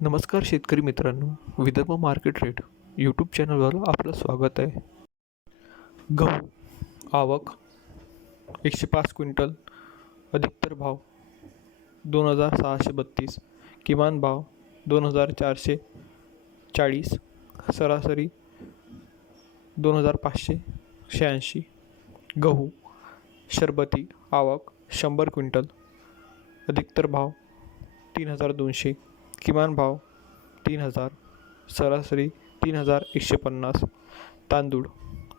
नमस्कार शेतकरी मित्रांनो, विदर्भ मार्केट रेट यूट्यूब चॅनलवर आपलं स्वागत आहे. गहू आवक 105 क्विंटल, अधिकतर भाव 2632, किमान भाव 2440, सरासरी 2586. गहू शरबती आवक 100 क्विंटल, अधिकतर भाव 3200, किमान भाव 3000, सरासरी 3150. तांदूळ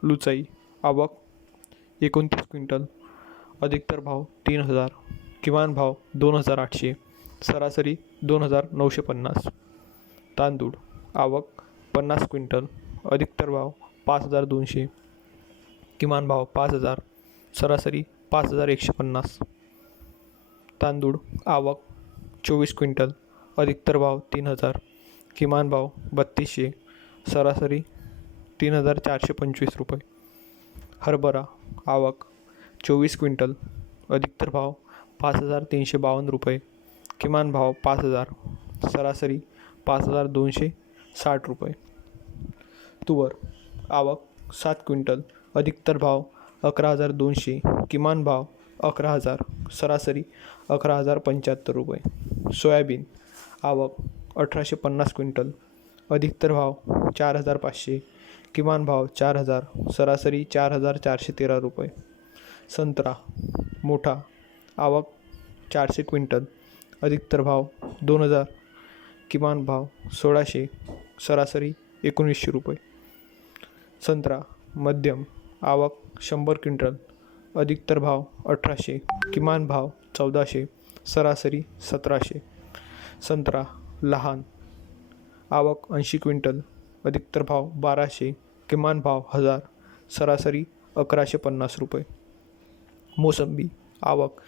लुचाई आवक 29 क्विंटल, अधिकतर भाव 3000, किमान भाव 2800, सरासरी 2950. तांदूळ आवक 50 क्विंटल, अधिकतर भाव 5200, किमान भाव 5000, सरासरी 5150. तांदूळ आवक 24 क्विंटल, अधिकतर भाव 3000, किमान भाव 3200, सरासरी 3425 रुपये. हरभरा आवक 24 क्विंटल, अधिकतर भाव 5352 रुपये, किमान भाव 5000, सरासरी 5260 रुपये. तुवर आवक 7 क्विंटल, अधिकतर भाव 11200, किमान भाव 11000, सरासरी 11075 रुपये. सोयाबीन आवक 1850 क्विंटल, अधिकतर भाव 4500, किमान भाव 4000, सरासरी 4413 रुपये. संत्रा मोठा आवक 400 क्विंटल, अधिकतर भाव 2000, किमान भाव 1600, सरासरी 1900 रुपये. संत्रा मध्यम आवक 100 क्विंटल, अधिकतर भाव 1800, किमान भाव 1400, सरासरी 1700. संत्रा लहान आवक 80 क्विंटल, अधिकतर भाव 1200, किमान भाव 1000, सरासरी 1150 रुपये. मोसंबी आवक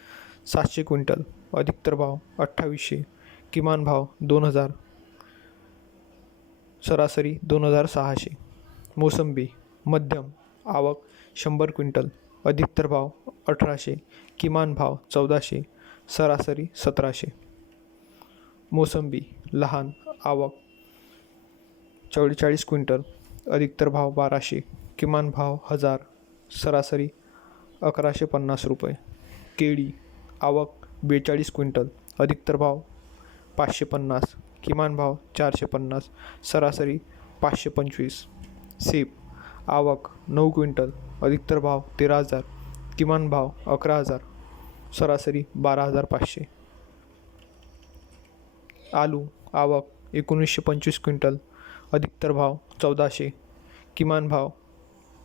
700 क्विंटल, अधिकतर भाव 2800, किमान भाव 2000, सरासरी 2600. मोसंबी मध्यम आवक 100 क्विंटल, अधिकतर भाव 1800, किमान भाव 1400, सरासरी 1700. मोसंबी लहान आवक 44 क्विंटल, अधिकतर भाव 1200, किमान भाव 1000, सरासरी 1150 रुपये. केळी आवक 42 क्विंटल, अधिकतर भाव 550, किमान भाव 450, सरासरी 525. सेब आवक 9 क्विंटल, अधिकतर भाव 13000, किमान भाव 11000, सरासरी 12500. आलू आवक 1925 क्विंटल, अधिकतर भाव 1400, किमान भाव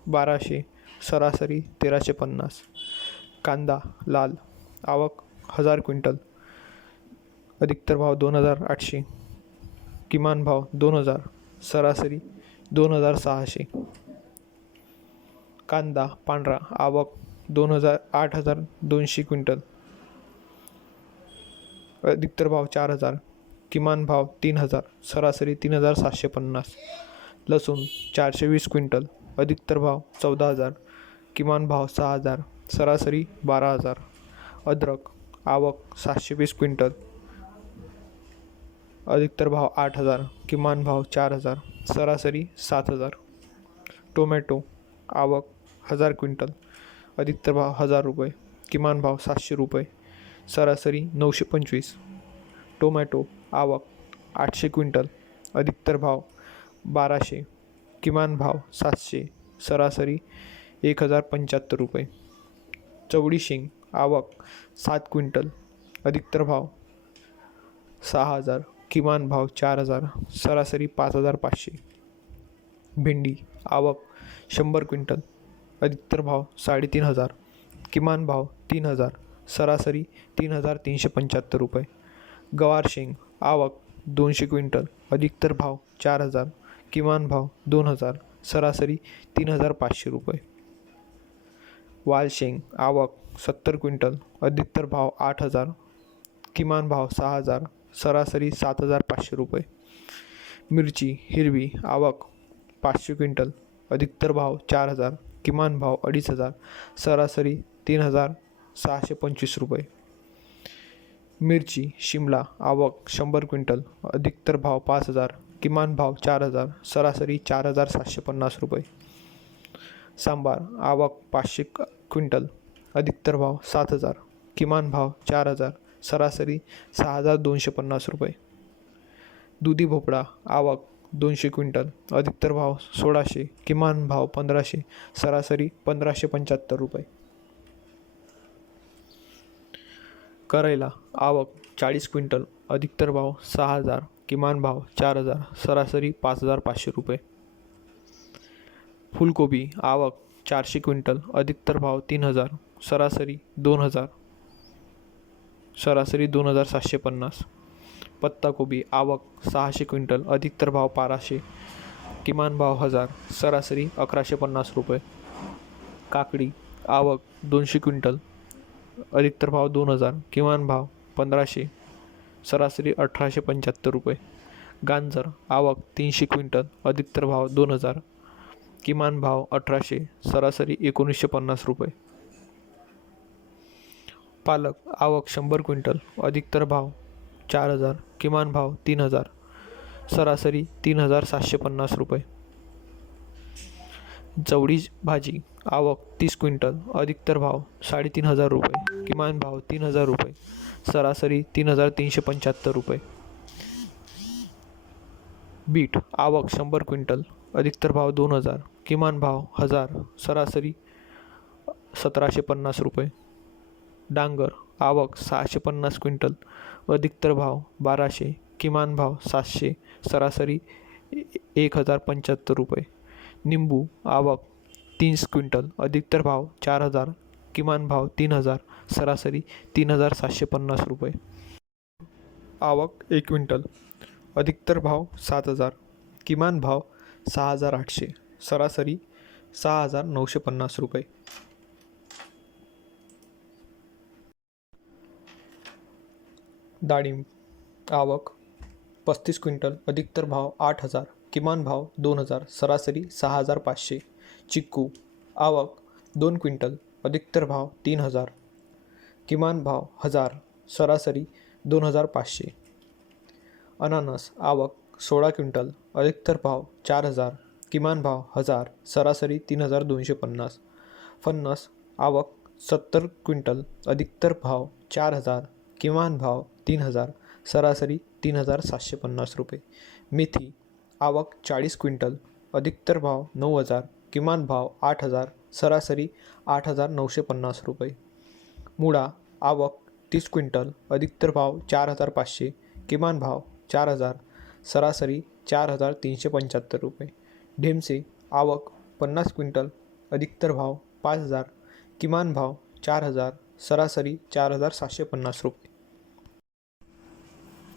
1200, सरासरी 1350. कांदा लाल आवक 1000 क्विंटल, अधिकतर भाव 2800, किमान भाव 2000, सरासरी 2600. कांदा पांढरा आवक 8200 क्विंटल, अधिकतर भाव 4000, किमान भाव 3000, सरासरी 3750. लसूण 420 क्विंटल, अधिकतर भाव 14000, किमान भाव 6000, सरासरी 12000. अद्रक आवक 720 क्विंटल, अधिकतर भाव 8000, किमान भाव 4000, सरासरी 7000. टोमॅटो आवक 1000 क्विंटल, अधिकतर भाव 1000 रुपये, किमान भाव 700 रुपये, सरासरी 925. टोमॅटो आवक 800 क्विंटल, अधिकतर भाव 1200, किमान भाव 700, सरासरी 1075 रुपये. चवळी शेंग आवक 7 क्विंटल, अधिकतर भाव 6000, किमान भाव 4000, सरासरी 5500. भेंडी आवक 100 क्विंटल, अधिकतर भाव 3500, किमान भाव 3000, सरासरी 3375 रुपये. गवार शेंग आवक 200 क्विंटल, अधिकतर भाव 4000, किमान भाव 2000, सरासरी 3500 रुपये. वाल शेंग आवक 70 क्विंटल, अधिकतर भाव 8000, किमान भाव 6000, सरासरी 7500 रुपये. मिरची हिरवी आवक 500 क्विंटल, अधिकतर भाव 4000, किमान भाव 2500, सरासरी 3625 रुपये. मिरची शिमला आवक 100 क्विंटल, अधिकतर भाव 5,000, किमान भाव 4,000, सरासरी 4,750 रुपये. सांबार आवक 500 क्विंटल, अधिकतर भाव 7,000, किमान भाव 4,000, सरासरी 6,250 रुपये. दुधी भोपळा आवक 200 क्विंटल, अधिकतर भाव 1,600, किमान भाव 1,500, सरासरी 1,575 रुपये. करैला आवक 40 क्विंटल, अधिकतर भाव 6,000, किमान भाव 4,000, सरासरी 5,500 रुपये. फूलकोबी आवक 400 क्विंटल, अधिकतर भाव 3,000, सरासरी 2,000, सरासरी 2,750. पत्ताकोबी आवक 600 क्विंटल, अधिकतर भाव 1,200, किमान भाव 1,000, सरासरी 1,150 रुपये. काकडी आवक 200 क्विंटल, अधिकतर भाव 2,000, किमान भाव 1,500, सरासरी 1,875 रुपये. गाजर आवक 300 क्विंटल, अधिकतर भाव 2,000, किमान भाव 1,800, सरासरी 1,950 रुपये. पालक आवक 100 क्विंटल, अधिकतर भाव 4,000, किमान भाव 3,000, सरासरी 3,750 रुपये. चवळी भाजी आवक 30 क्विंटल, अधिकतर भाव 3,500 रुपये, किमान भाव 3,000 रुपये, सरासरी 3,375 रुपये. बीट आवक 100 क्विंटल, अधिकतर भाव 2,000, किमान भाव 1,000, सरासरी 1,750 रुपये. डांगर आवक 650 क्विंटल, अधिकतर भाव 1,200, किमान भाव 700, सरासरी 1,075 रुपये. निंबू आवक 30 क्विंटल, अधिकतर भाव 4,000, किमान भाव 3,000, सरासरी 3,750 रुपये. आवक 1 क्विंटल, अधिकतर भाव 7,000, किमान भाव 6,800, सरासरी 6,950 रुपये. डाळिंब आवक 35 क्विंटल, अधिकतर भाव 8,000, किमान भाव 2,000, सरासरी 6,500. चिक्कू आवक 2 क्विंटल, अधिकतर भाव 3,000, किमान भाव 1,000, सरासरी 2,500. अननस आवक 16 क्विंटल, अधिकतर भाव 4,000, किमान भाव 1,000, सरासरी 3,250. फणस आवक 70 क्विंटल, अधिकतर भाव 4,000, किमान भाव 3,000, सरासरी 3,750 रुपये. मेथी आवक 40 क्विंटल, अधिकतर भाव 9,000, किमान भाव 8,000, सरासरी 8,950 रुपये. मुळा आवक 30 क्विंटल, अधिकतर भाव 4,500, किमान भाव 4,000, सरासरी 4,375 रुपये. ढेमसे आवक 50 क्विंटल, अधिकतर भाव 5,000, किमान भाव 4,000, सरासरी 4,750 रुपये.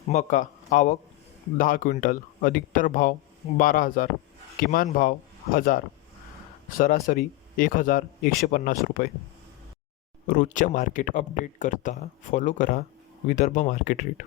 मका आवक 10 क्विंटल, अधिकतर भाव 12,000, किमान भाव 1,000, सरासरी 1,150 रुपये. रोजच्या मार्केट अपडेट करता फॉलो करा विदर्भ मार्केट रेट.